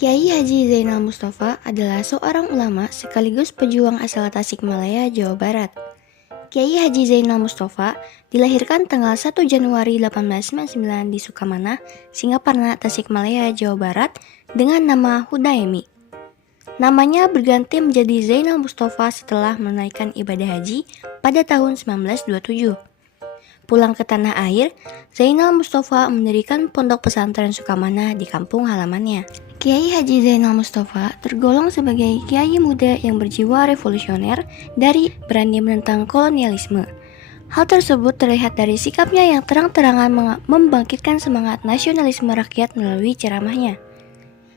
Kiai Haji Zainal Mustafa adalah seorang ulama sekaligus pejuang asal Tasikmalaya, Jawa Barat. Kiai Haji Zainal Mustafa dilahirkan tanggal 1 Januari 1899 di Sukamana, Singaparna, Tasikmalaya, Jawa Barat dengan nama Hudaemi. Namanya berganti menjadi Zainal Mustafa setelah menunaikan ibadah haji pada tahun 1927. Pulang ke tanah air, Zainal Mustafa mendirikan pondok pesantren Sukamana di kampung halamannya. Kiai Haji Zainal Mustafa tergolong sebagai kiai muda yang berjiwa revolusioner dari berani menentang kolonialisme. Hal tersebut terlihat dari sikapnya yang terang-terangan membangkitkan semangat nasionalisme rakyat melalui ceramahnya.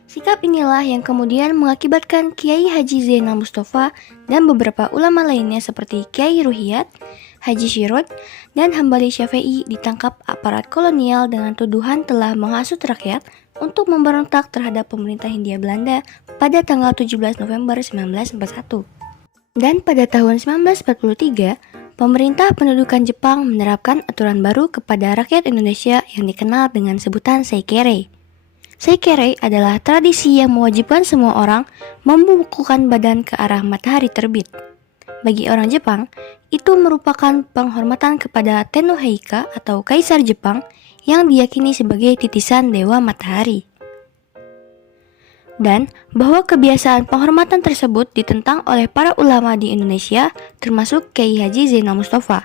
Sikap inilah yang kemudian mengakibatkan Kiai Haji Zainal Mustafa dan beberapa ulama lainnya seperti Kiai Ruhiyat, Haji Syirot, dan Hambali Syafi'i ditangkap aparat kolonial dengan tuduhan telah menghasut rakyat untuk memberontak terhadap pemerintah Hindia Belanda pada tanggal 17 November 1941. Dan pada tahun 1943, pemerintah pendudukan Jepang menerapkan aturan baru kepada rakyat Indonesia yang dikenal dengan sebutan Seikere. Seikere adalah tradisi yang mewajibkan semua orang membungkukkan badan ke arah matahari terbit. Bagi orang Jepang, itu merupakan penghormatan kepada Tenno Heika atau Kaisar Jepang yang diyakini sebagai titisan Dewa Matahari. Dan bahwa kebiasaan penghormatan tersebut ditentang oleh para ulama di Indonesia, termasuk Kiai Haji Zainal Mustafa.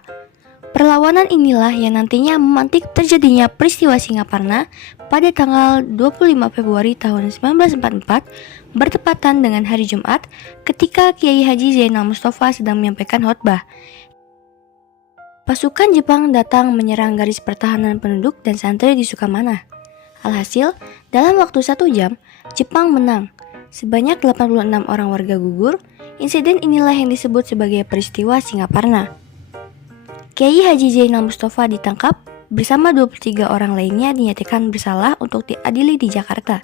Perlawanan inilah yang nantinya memantik terjadinya peristiwa Singaparna pada tanggal 25 Februari tahun 1944 bertepatan dengan hari Jumat ketika Kiai Haji Zainal Mustafa sedang menyampaikan khotbah. Pasukan Jepang datang menyerang garis pertahanan penduduk dan santri di Sukamana. Alhasil, dalam waktu 1 jam, Jepang menang. Sebanyak 86 orang warga gugur. Insiden inilah yang disebut sebagai peristiwa Singaparna. Kiai Haji Zainal Mustafa ditangkap bersama 23 orang lainnya dinyatakan bersalah untuk diadili di Jakarta.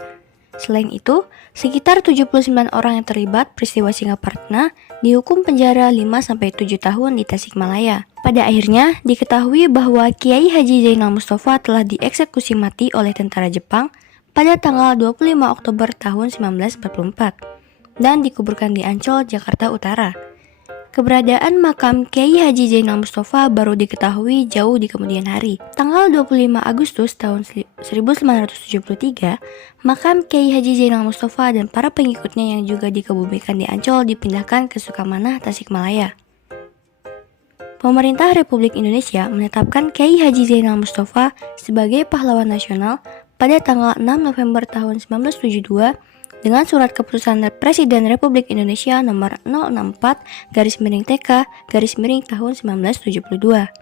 Selain itu, sekitar 79 orang yang terlibat peristiwa Singaparna dihukum penjara 5-7 tahun di Tasikmalaya. Pada akhirnya, diketahui bahwa Kiai Haji Zainal Mustafa telah dieksekusi mati oleh tentara Jepang pada tanggal 25 Oktober tahun 1944 dan dikuburkan di Ancol, Jakarta Utara. Keberadaan makam Kiai Haji Zainal Mustafa baru diketahui jauh di kemudian hari. Tanggal 25 Agustus tahun 1973, makam Kiai Haji Zainal Mustafa dan para pengikutnya yang juga dikebumikan di Ancol dipindahkan ke Sukamana, Tasikmalaya. Pemerintah Republik Indonesia menetapkan Kiai Haji Zainal Mustafa sebagai pahlawan nasional pada tanggal 6 November tahun 1972 dengan surat keputusan Presiden Republik Indonesia nomor 064/TK/tahun 1972.